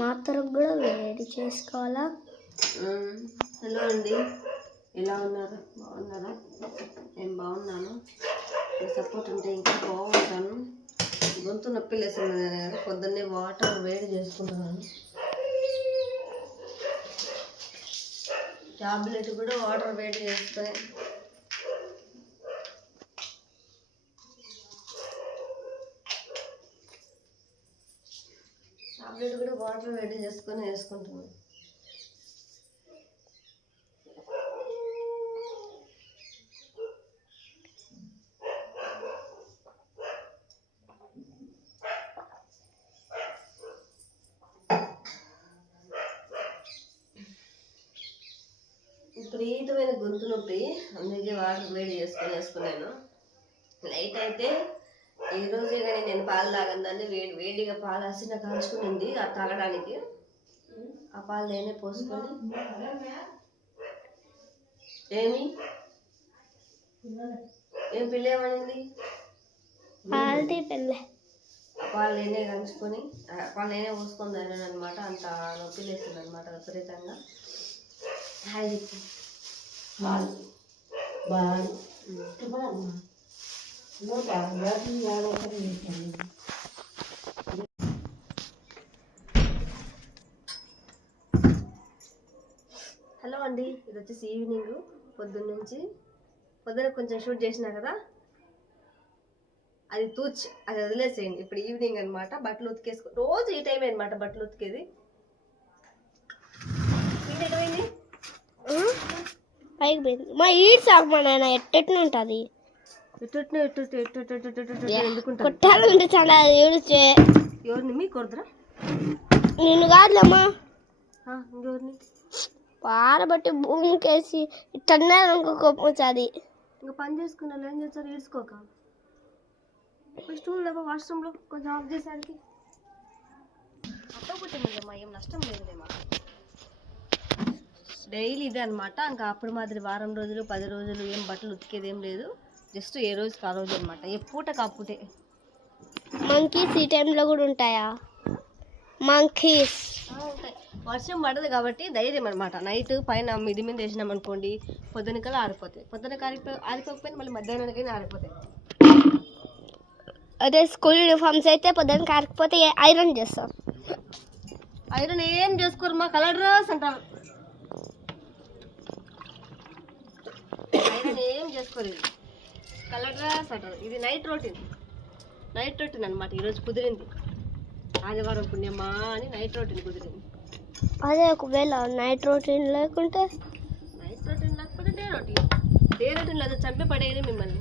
మాత్రం కూడా వేడి చేసుకోవాలా? హలో అండి. ఎలా ఉన్నారు? బాగున్నారా? నేను బాగున్నాను. మీ సపోర్ట్ ఉంటే ఇంకా బాగుంటాను. గొంతు నొప్పి లేసింది కదా పొద్దున్నే వాటర్ వేడి చేసుకుంటున్నాను. టాబ్లెట్ కూడా వాటర్ వేడి చేస్తాయి టాబ్లెట్ కూడా వాటర్ వేడి చేసుకొని వేసుకుంటున్నాను విపరీతమైన గొంతు నొప్పి. అందుకే వాటర్ వేడి చేసుకొని వేసుకున్నాను. లైట్ అయితే ఈ రోజే కానీ నేను పాలు తాగందాన్ని వేడి వేడిగా పాలు హసిన కాల్చుకునింది అది తాగడానికి. ఆ పాలు నేనే పోసుకొని. ఏమి? ఏం పిల్ల ఏమనింది పాలది పెళ్ళే ఆ పాలు నేనే కంచుకొని ఆ పాలు నేనే పోసుకొని తాగాను అనమాట అంత నొప్పి లేస్తుంది అనమాట విపరీతంగా. హాయ్ చెప్పు. బాల్ హలో అండి ఇది వచ్చేసి ఈవినింగ్ పొద్దున్న నుంచి పొద్దున కొంచెం షూట్ చేసినా కదా అది తూచ్ అది వదిలేసేయండి. ఇప్పుడు ఈవినింగ్ అన్నమాట బట్టలు ఉతికేసుకో రోజు ఈ టైం అనమాట బట్టలు ఉతికేది. పైకి పోయింది. మా ఈ సాగు మా నాయన ఎట్టెట్టు ఉంటుంది? కొట్టాలంటే చాలా ఏడుచే ఎవరిని? మీ కొడుతురా? నిన్ను కాదులేమ్మా. ఆ, ఇంకెవరిని? పారబట్టి భూమికేసి ఇట్టన్నారనుకో కోపం వచ్చేది. ఇంకా పని చేసుకున్న వాళ్ళు ఏం చేస్తారు? ఈడ్చుకోక ఫస్ట్ లేవో వాష్రూమ్లో కొంచెం ఆఫ్ చేసరికి అట్ట పుట్టిందమ్మా ఏం నష్టం లేదులేమా డైలీ ఇదే అనమాట ఇంకా అప్పుడు మాదిరి వారం రోజులు పది రోజులు ఏం బట్టలు ఉతికేది ఏం లేదు. జస్ట్ ఏ రోజుకి ఆ రోజు అనమాట ఏ పూటే మంకీస్ ఈ టైంలో కూడా ఉంటాయా? మంకీస్ ఉంటాయి. వర్షం పడదు కాబట్టి ధైర్యం అనమాట నైట్ పైన మిది మీద వేసినాం అనుకోండి పొద్దునకల్లా ఆరిపోతాయి. పొద్దున ఆరిపో ఆరిపోకపోయినా మళ్ళీ మధ్యాహ్నానికైనా ఆరిపోతాయి. అదే స్కూల్ యూనిఫామ్స్ అయితే పొద్దున్న కారకపోతే ఐరన్ చేస్తాం. ఐరన్ ఏం చేసుకోరు మా కలర్ డ్రెస్ అంటారు. ఐరన్ ఏం చేసుకోరు కలర్ డ్రెస్ అంటారు ఇది నైట్ రొటీన్. నైట్ రొటీన్ అనమాట ఈరోజు కుదిరింది. ఆదివారం పుణ్యమా అని నైట్ రొటీన్ కుదిరింది. అదే ఒకవేళ నైట్ రొటీన్ లేకుంటే నైట్ రొటీన్ లేకపోతే డే రొటీన్. డే రొటీన్ లేదు చంపి పడేది మిమ్మల్ని.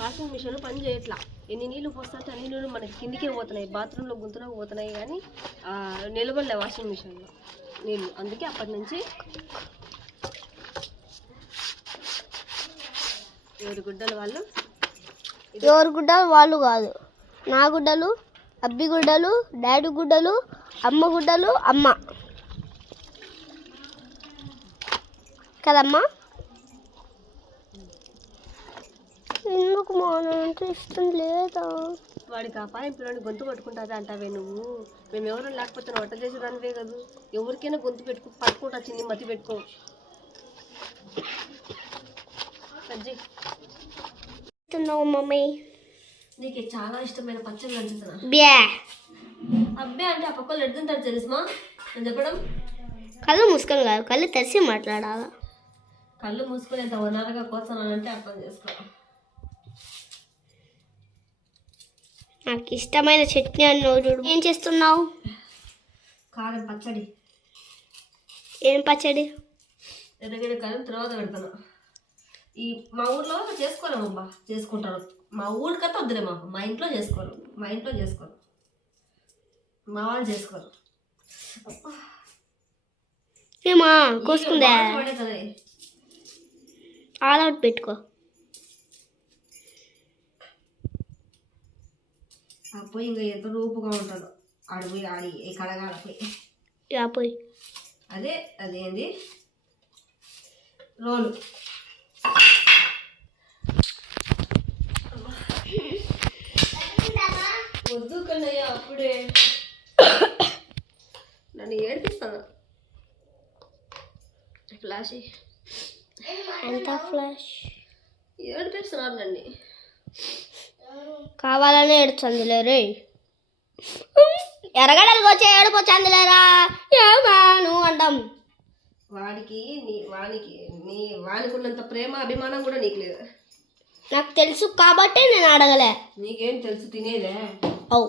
వాషింగ్ మిషన్ పని చేయట్లా. ఎన్ని నీళ్ళు పోస్తుంటే అన్ని నీళ్ళు మనకి కిందికే పోతున్నాయి బాత్రూంలో గుంతలోకి పోతున్నాయి కానీ నిలబడలే వాషింగ్ మిషన్లో నీళ్ళు అందుకే అప్పటి నుంచి ఎవరి గుడ్డలు వాళ్ళు ఎవరి గుడ్డలు? వాళ్ళు కాదు. నా గుడ్డలు అబ్బి గుడ్డలు డాడీ గుడ్డలు అమ్మ గుడ్డలు అమ్మ. కదమ్మా? ఎందుకు మా అంటే ఇష్టం లేదా? వాడికి ఆ పాయం పిల్లని గొంతు పట్టుకుంటుందా అంటావే నువ్వు. మేము ఎవరు లేకపోతే వంట చేసేదానివే కదా. ఎవరికైనా గొంతు పెట్టుకు పట్టుకుంటా చిన్ని మతి పెట్టుకో. సజ్జి తిన్నావు మమ్మీ. నీకు చాలా ఇష్టమైన పచ్చడి నచ్చుతున్నా బ్యా. అబ్బే అంటే ఆ పక్కలు ఎడుతుంటారు తెలుసుమా? నేను చెప్పడం? కళ్ళు మూసుకొని కాదు కళ్ళు తెరిచి మాట్లాడాలా? కళ్ళు మూసుకొని ఎంత వనాలుగా కోసానంటే అర్థం చేసుకో. నాకు ఇష్టమైన చట్నీ అన్నావు చూడు. ఏం చేస్తున్నావు? కారం పచ్చడి. ఏం పచ్చడి? ఎర్రగడ్డ కారం తర్వాత పెడతాను. ఈ మా ఊర్లో చేసుకోలేమమ్మా చేసుకుంటారు. మా ఊరికైతే వద్దులే మాకు. మా ఇంట్లో చేసుకోరు. మా ఇంట్లో చేసుకోరు. మా వాళ్ళు చేసుకోరు. ఏమా కోసుకుందా? ఆల్ అవుట్ పెట్టుకో. ఆ పొయ్యి ఇంకా ఎంత రూపుగా ఉంటుందో ఆడ పోయి ఆడి కడగాల పోయి. పోయి. అదే అదేంది? రోలు. వద్దు కన్నయ్య అప్పుడే. నన్ను ఏడిపిస్తాను ఫ్లాష్. ఎంత ఫ్లాష్? ఏడిపిస్తున్నారు నన్ను? కావాలనే ఏడుచందులే రే. ఎరగడలకు వచ్చే ఏడుపొచ్చందులేరా ఏమా నువ్వు అంటాం. వాడికి నీ వానికి నీ వానికి ఉన్నంత ప్రేమ అభిమానం కూడా నీకు లేదు. నాకు తెలుసు కాబట్టి నేను అడగలే. నీకేం తెలుసు తినేదే అవు.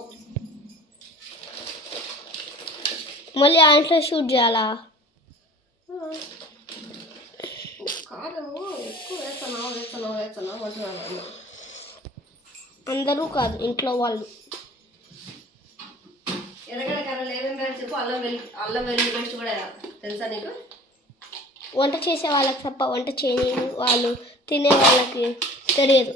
మళ్ళీ ఆ ఇంట్లో షూట్ చేయాలా? కారము ఎక్కువ వేస్తున్నావు వేస్తున్నావు వేస్తున్నావు అంటున్నాను. అందరూ కాదు ఇంట్లో వాళ్ళు. ఎర్రగడ్డ కర్రలు ఏమేమి చెప్పు అల్లం వెల్లి అల్లం వెల్లుల్లి పేస్ట్ కూడా. తెలుసా నీకు? వంట చేసే వాళ్ళకి తప్ప వంట చేయని వాళ్ళు తినే వాళ్ళకి తెలియదు.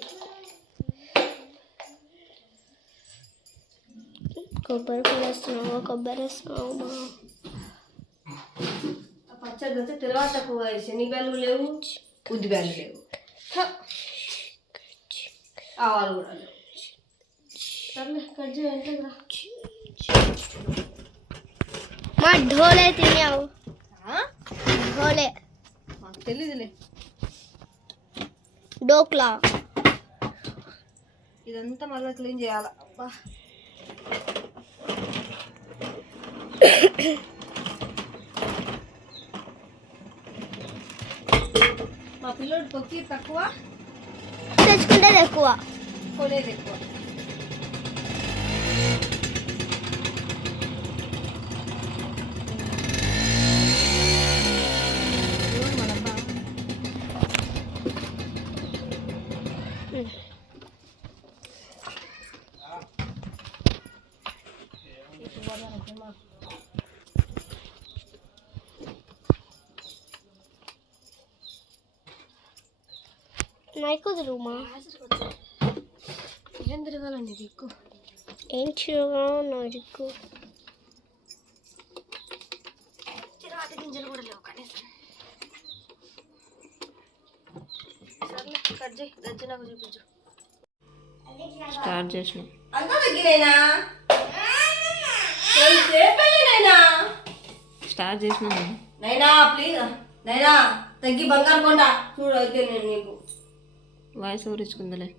కొబ్బరి పొడి వేస్తున్నావా? కొబ్బరి వేస్తున్నావా పచ్చడి తర్వాత శనిగాలు లేవు? ఉద్దిగాలు లేవు. ఆవాలు కూడా లేవు. మా ఢోలే తిన్నావు. ఆ? తెలీదులే. డోక్లా. ఇదంతా మళ్ళీ క్లీన్ చేయాలి? అబ్బా. మా పిల్లోడు తొక్కి తక్కువ తెచ్చుకుంటేది ఎక్కువ. కొనేది ఎక్కువ ఎవరు మనబ్బా? నాకు కుదురుమా ఏం తిరగాలండి దిక్కు? ఏం చిరుగా నాకు చిరాటి గింజలు కూడా లేవు కనీసం. సర్లే కట్ చేయి గజ్జి నాకు చూపించు. స్టార్ట్ చేసిన. అంతా తగ్గినైనా నైనా స్టార్ట్ చేసిన నేను. నైనా ప్లీజ్. నైనా తగ్గి బంగారు కొండ చూడు అయితే నేను నీకు. వాయిస్ ఓవర్ ఇచ్చుకుందలే.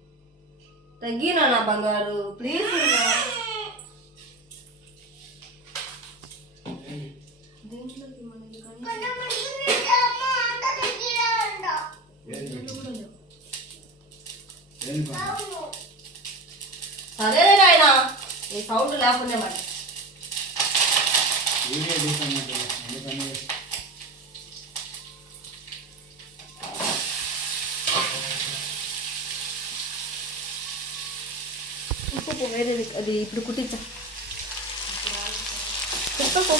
తగ్గినా నా బంగారు. ప్లీజ్. సరే నాయన ఈ సౌండ్ లేకుండా మరి. అది ఇప్పుడు కుట్టించా. చెప్పకు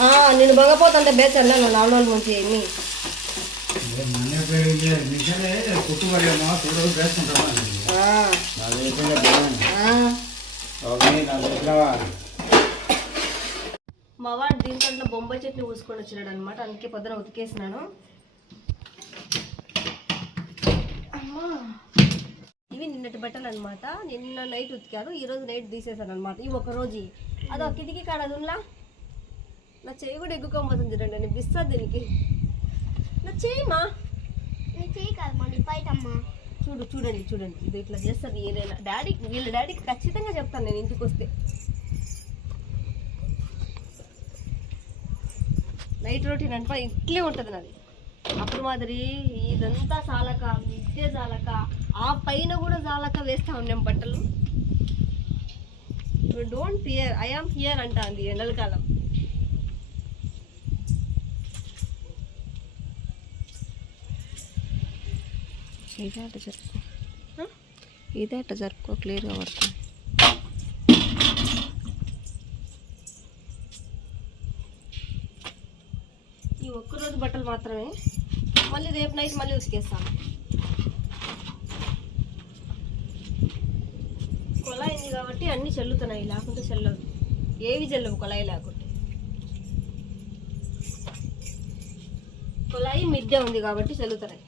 ఆ, నేను బంగపోతుంటే బేచండి నువ్వు నాలుగు నుంచి వేసుకుంటామా మా వాడు దీంట్లో బొంబాయి చట్నీ పూసుకొని వచ్చినాడు అనమాట అందుకే పొద్దున ఉతికేసినాను. అమ్మా. ఇవి నిన్నటి బట్టలు అనమాట నిన్న నైట్ ఉతికాను ఈ రోజు నైట్ తీసేసాను అనమాట ఇవి ఒక రోజు. అది ఒక కిటికీ కాడ అదుల్లా నా చెయ్యి కూడా ఎగ్గుకోబోతుంది రండి నేను బిస్తా దీనికి. నా చెయ్యమ్మా చేయి కాదు మళ్ళీ బయట అమ్మా చూడు చూడండి చూడండి. ఇది ఇట్లా చేస్తారు ఏదైనా. డాడీకి వీళ్ళ డాడీకి ఖచ్చితంగా చెప్తాను నేను ఇంటికి వస్తే. నైట్ రొటీన్ అంటే ఇట్లే ఉంటుంది నాది. అప్పుడు మాదిరి ఇదంతా చాలక ఇదే చాలక ఆ పైన కూడా చాలక వేస్తా ఉన్నాం బట్టలు. Don't fear I am here అంటా అంది ఎండల ఇదే అట్ట జరుపుకో? ఇదే అట్ట జరుపుకో క్లియర్గా పడుతుంది ఈ ఒక్కరోజు బట్టలు మాత్రమే. మళ్ళీ రేపు నైట్ మళ్ళీ ఉతికేస్తాను. కొల అయింది కాబట్టి అన్నీ చెల్లుతున్నాయి లేకుంటే చెల్లవు ఏవి జల్లవు కొలాయి లేకుంటే. కొలాయి మిద్దె ఉంది కాబట్టి చల్లుతాయి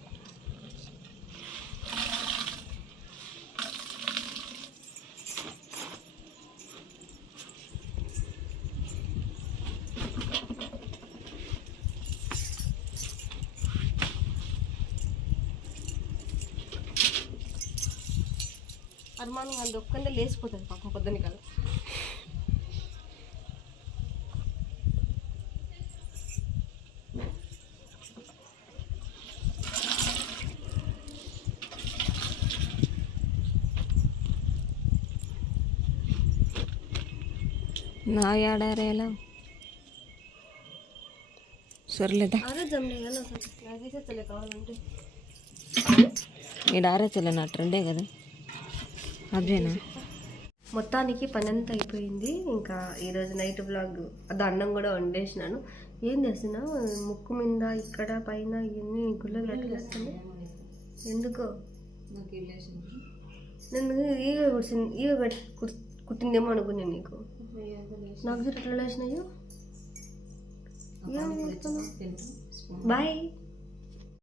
అర్మానం అది ఒక్కంటే లేచిపోతుంది పాపం పొద్దున్న కల సర్లేదా? సార్? నాకు తీసేస్తలే కావాలంటే? ఈడ ఆరేచలే నా ట్రెండే కదా. అదేనా? మొత్తానికి పని అంతా అయిపోయింది ఇంకా ఈరోజు నైట్ బ్లాగ్ అది అన్నం కూడా వండేసినాను. ఏం చేస్తున్నా? ముక్కు మీద ఇక్కడ పైన ఇవన్నీ గుళ్ళలు పెట్టేస్తాను ఎందుకో? నేను ఈగ కుట్టింది ఈగ కట్- కుట్- కుట్టిందేమో అనుకున్నాను నీకు. నాకు ఎట్లా లేచినాయో. ఏం చేస్తున్నావు? బాయ్.